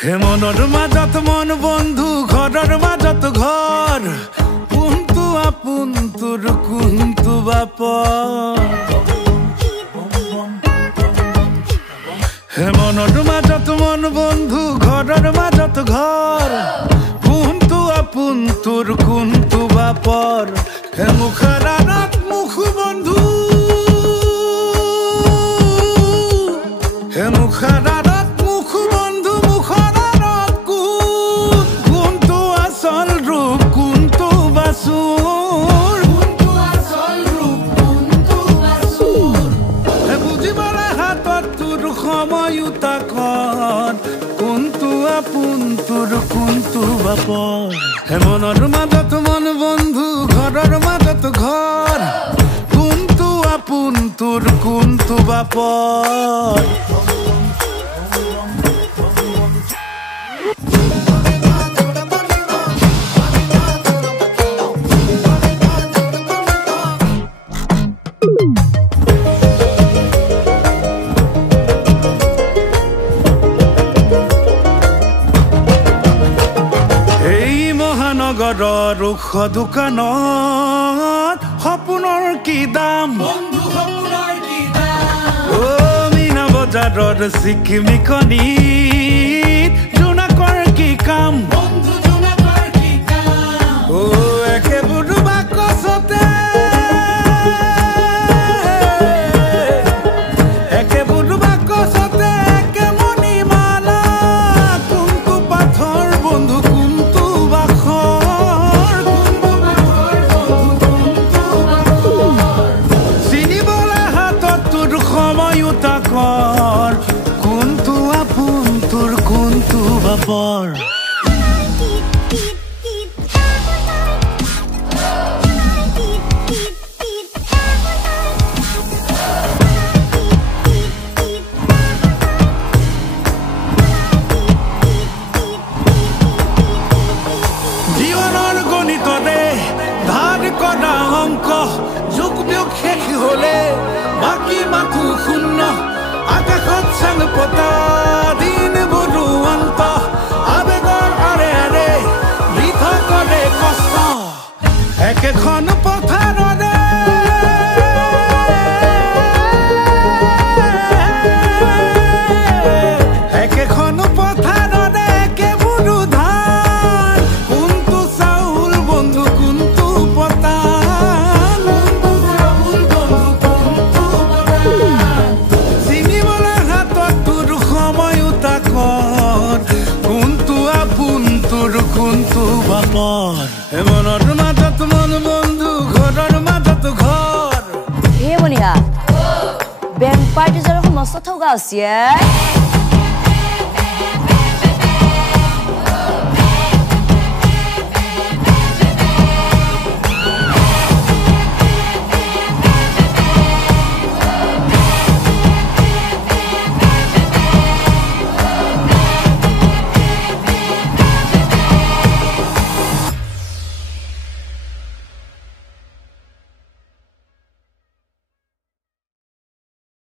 হে মনৰ মাজত মন বন্ধু ঘৰৰ মাজত ঘৰ কোনটো আপোন তোৰ কোনটো বাপৰ হে মনৰ মাজত মন বন্ধু ঘৰৰ মাজত ঘৰ কোনটো আপোন তোৰ কোনটো বাপৰ হে মুখৰ আঁৰত মুখ বন্ধু হে মুখৰ কোনটো আপোন তোৰ কোনটো বাপৰ হে মনৰ মাজত মন বন্ধু ঘৰৰ মাজত ঘৰ কোনটো আপোন তোৰ কোনটো বাপৰ নগৰৰ ৰুখ দোকানত সপোনৰ কি দাম মীনা বজাৰৰ চিকিমিকনিত জোনাকৰ কি কাম একেবোৰ বাকচতে কোনটো আপোন তোৰ কোনটো বাপৰ জীৱনৰ গণিতৰে ধাৰ কৰা অংক যোগ বিয়োগ শেষ হলে বাকী মাথো শূন্য আকাশত চাং পতা দিন বধু অন্ত আবেগৰ আৰে আৰে বৃথা কৰে কষ্ট একেখন পথাৰৰে একেখন পথাৰৰে একেবোৰ ধান কোনটো চাউল বন্ধু কোনটো পতান কোনটো বাপৰ হে মনৰ মাজত মন বন্ধু ঘৰৰ মাজত ঘৰ হে মনিহা বেং পাৰ্টি জৰ মস্ত ঠগা আছে